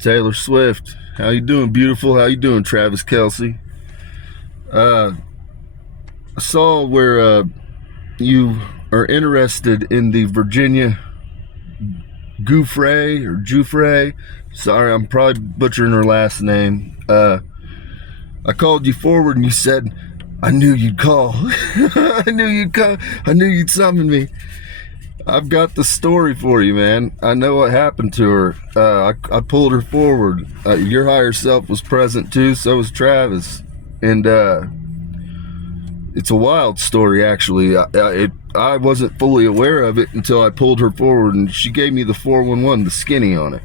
Taylor Swift. How you doing, beautiful? How you doing, Travis Kelcie? I saw where you are interested in the Virginia Giuffre. Sorry, I'm probably butchering her last name. I called you forward and you said, I knew you'd call. I knew you'd call. I knew you'd summon me. I've got the story for you, man. I know what happened to her. I pulled her forward. Your higher self was present too, so was Travis. And it's a wild story, actually. I wasn't fully aware of it until I pulled her forward, and she gave me the 411, the skinny on it.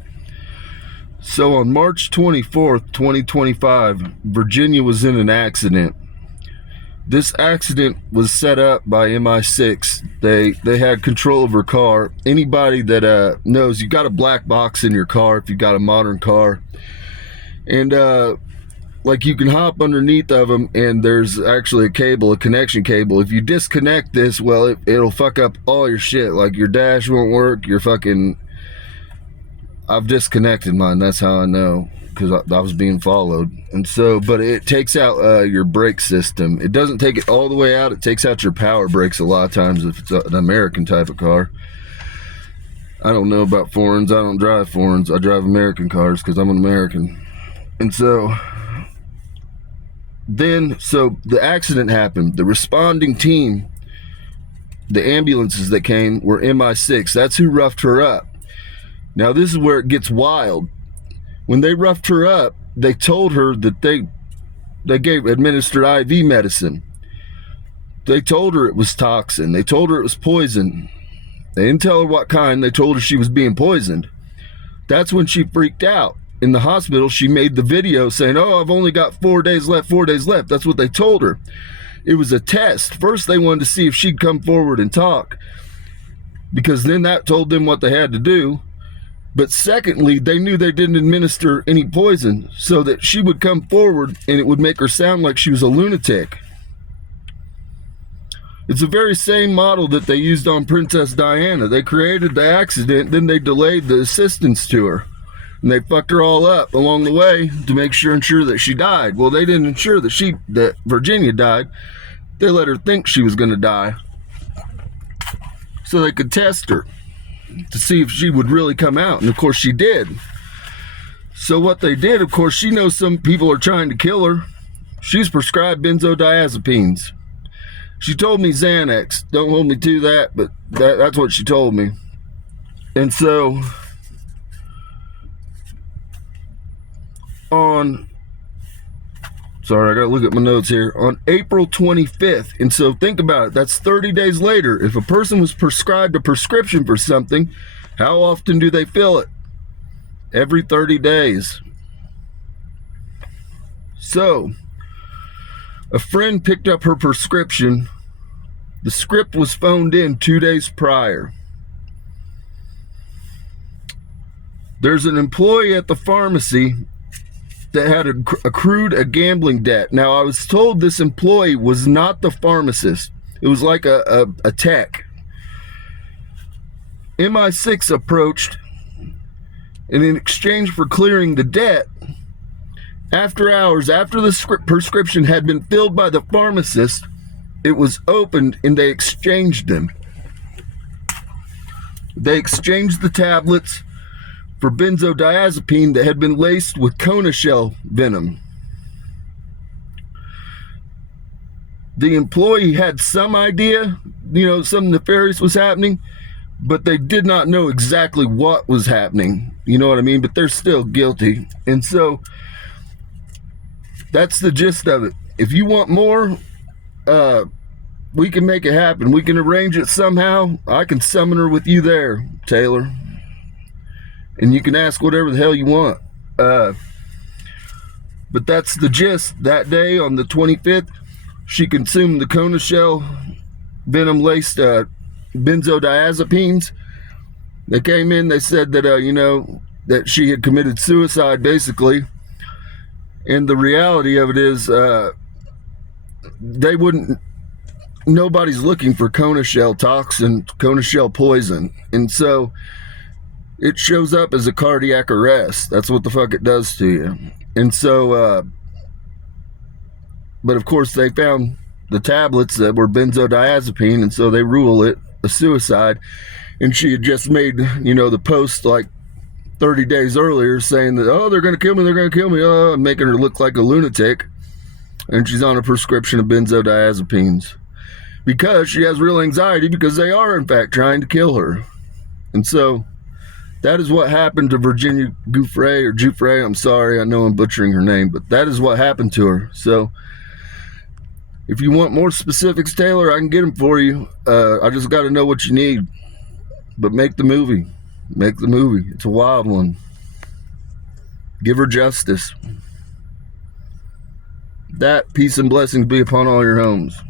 So on March 24th, 2025, Virginia was in an accident. This accident was set up by MI6. They had control of her car. Anybody that knows, you got a black box in your car if you got a modern car, and like you can hop underneath of them, and there's actually a connection cable. If you disconnect this, well, it'll fuck up all your shit. Like your dash won't work. I've disconnected mine. That's how I know, because I was being followed. And so, but it takes out your brake system. It doesn't take it all the way out. It takes out your power brakes a lot of times if it's an American type of car. I don't know about foreigns. I don't drive foreigns. I drive American cars because I'm an American. And so the accident happened. The responding team, the ambulances that came, were MI6. That's who roughed her up. Now this is where it gets wild. When they roughed her up, they told her that they administered IV medicine. They told her it was toxin. They told her it was poison. They didn't tell her what kind. They told her she was being poisoned. That's when she freaked out. In the hospital, she made the video saying, "Oh, I've only got 4 days left, 4 days left." That's what they told her. It was a test. First, they wanted to see if she'd come forward and talk, because then that told them what they had to do. But secondly, they knew they didn't administer any poison, so that she would come forward and it would make her sound like she was a lunatic. It's the very same model that they used on Princess Diana. They created the accident, then they delayed the assistance to her. And they fucked her all up along the way to ensure that she died. Well, they didn't ensure that Virginia died. They let her think she was going to die, so they could test her to see if she would really come out. And of course she did. So what they did, of course, she knows some people are trying to kill her. She's prescribed benzodiazepines. She told me Xanax. Don't hold me to that, but that's what she told me. And so I gotta look at my notes here, on April 25th, and so think about it, that's 30 days later. If a person was prescribed a prescription for something, how often do they fill it? Every 30 days. So a friend picked up her prescription. The script was phoned in 2 days prior. There's an employee at the pharmacy that had accrued a gambling debt. Now, I was told this employee was not the pharmacist. It was like a tech. MI6 approached, and in exchange for clearing the debt, after hours, after the prescription had been filled by the pharmacist, it was opened and they exchanged them. They exchanged the tablets for benzodiazepine that had been laced with Kona shell venom. The employee had some idea, something nefarious was happening, but they did not know exactly what was happening. You know what I mean? But they're still guilty. And so that's the gist of it. If you want more, we can make it happen. We can arrange it somehow. I can summon her with you there, Taylor. And you can ask whatever the hell you want. But that's the gist. That day, on the 25th, she consumed the Kona shell venom-laced benzodiazepines. They came in, they said that, that she had committed suicide, basically. And the reality of it is, nobody's looking for Kona shell toxin, Kona shell poison. And so it shows up as a cardiac arrest. That's what the fuck it does to you. And so, but of course they found the tablets that were benzodiazepine, and so they rule it a suicide. And she had just made, the post like 30 days earlier saying that, oh, they're going to kill me, making her look like a lunatic. And she's on a prescription of benzodiazepines because she has real anxiety because they are, in fact, trying to kill her. And so that is what happened to Virginia Giuffre. I'm sorry, I know I'm butchering her name, but that is what happened to her. So if you want more specifics, Taylor, I can get them for you. I just got to know what you need. But make the movie. Make the movie. It's a wild one. Give her justice. That peace and blessings be upon all your homes.